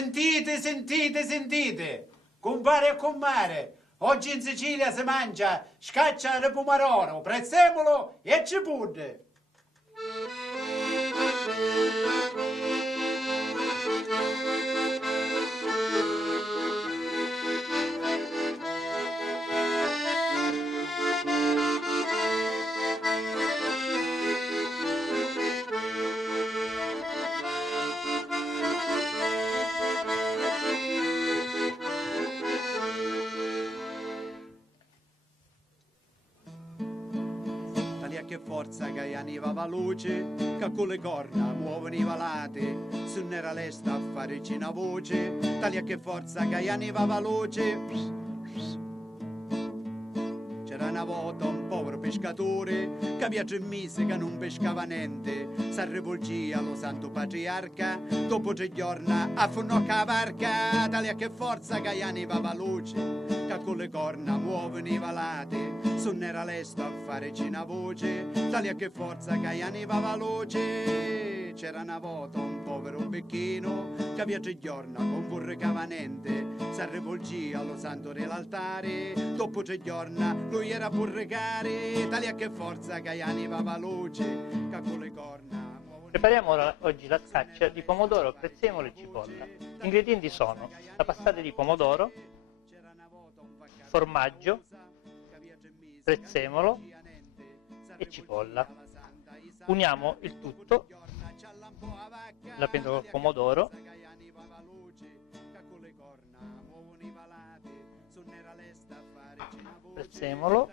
Sentite, sentite, sentite! Compare e comare, oggi in Sicilia si mangia scaccia di pomarolo, prezzemolo e cipolle. Che forza che aniva va luce, che con le corna muovono i valati, su nera lesta a fare cina voce, taglia che forza che aniva va luce. C'era una volta un povero pescatore che aveva 3 mesi che non pescava niente, si rivolgì allo santo patriarca, dopo 3 giorni affonnò la barca, taglia che forza che aniva va luce, che con le corna muovono i valati, su nera lesta a fare cina voce, taglia che forza che aniva veloce. C'era una volta un povero becchino che aveva 3 giorni con burre cavanente, si rivolgì allo santo dell'altare, dopo 3 giorni lui era purrecare, taglia che forza che aniva veloce, che con le corna. Prepariamo oggi la scaccia di pomodoro, prezzemolo e cipolla. Gli ingredienti sono la passata di pomodoro, formaggio, prezzemolo e cipolla. Uniamo il tutto, la pentola col pomodoro, prezzemolo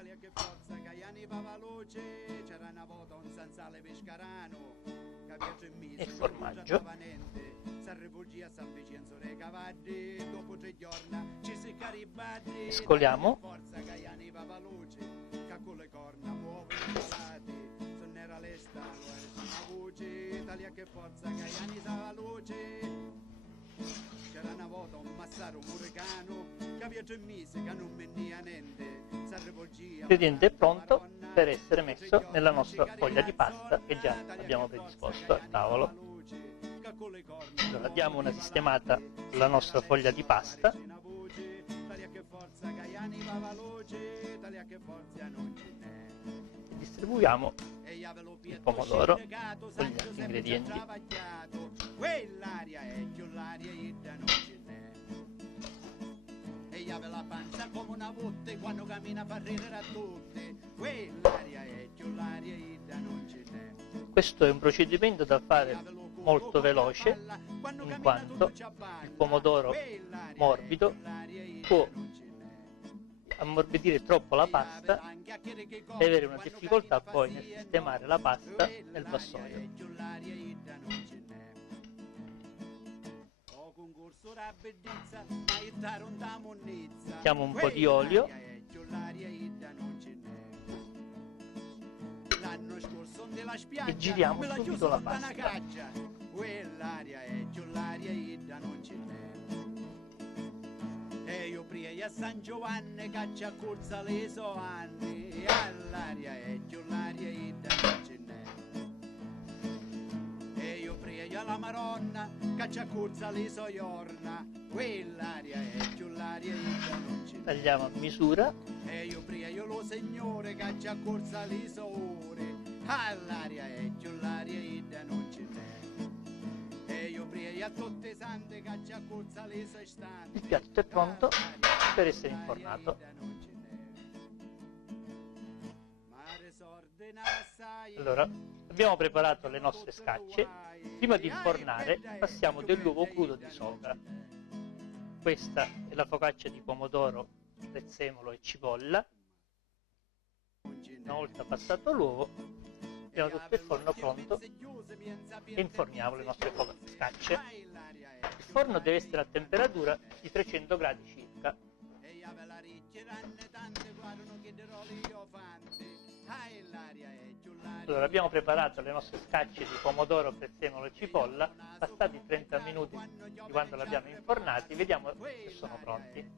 e formaggio. Mescoliamo. C'era una volta un massaro muricano che aveva 3 mesi che non venia niente. L'ingrediente è pronto per essere messo nella nostra foglia di pasta che già abbiamo predisposto al tavolo. Allora, diamo una sistemata alla nostra foglia di pasta. Distribuiamo il pomodoro con gli altri ingredienti. E aveva la pancia come una botte quando cammina fa ridere a tutti. Quell'aria è più l'aria non ce n'è. Questo è un procedimento da fare molto veloce, in quanto il pomodoro morbido può ammorbidire troppo la pasta e avere una difficoltà poi nel sistemare la pasta nel vassoio. Mettiamo un po' di olio e giriamo subito la pasta. E io pria a San Giovanni che ci accurza le sue anni, all'aria e giù l'aria e non ce n'è. E io pria alla Maronna che ci accurza le sue giorna, quell'aria e giù l'aria e non ce n'è. Tagliamo a misura. E io pria lo Signore che ci accurza le sue ore, all'aria e giù l'aria e non ce n'è. Il piatto è pronto per essere infornato. Allora, abbiamo preparato le nostre scacce. Prima di infornare passiamo dell'uovo crudo di sopra. Questa è la focaccia di pomodoro, prezzemolo e cipolla. Una volta passato l'uovo, abbiamo tutto il forno pronto e inforniamo le nostre scacce. Il forno deve essere a temperatura di 300 gradi circa. Allora, abbiamo preparato le nostre scacce di pomodoro, prezzemolo e cipolla. Passati 30 minuti di quando le abbiamo infornati, vediamo se sono pronti.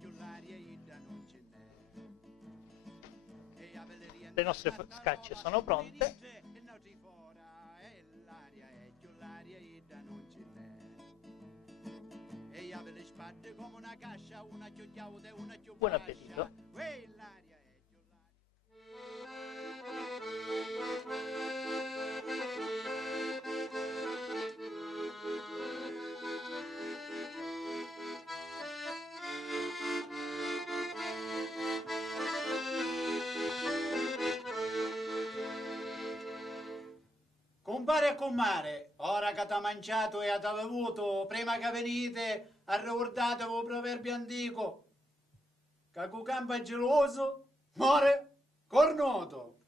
Le nostre scacce sono pronte. Guarda come una cascia, una chiugliauta e una chiù Buon bascia. appetito. Quell'aria è Compare e comare, ora che t'ha mangiato e t'ha bevuto, prima che venite, ricordatevi il proverbio antico, che con campo è geloso, muore cornuto.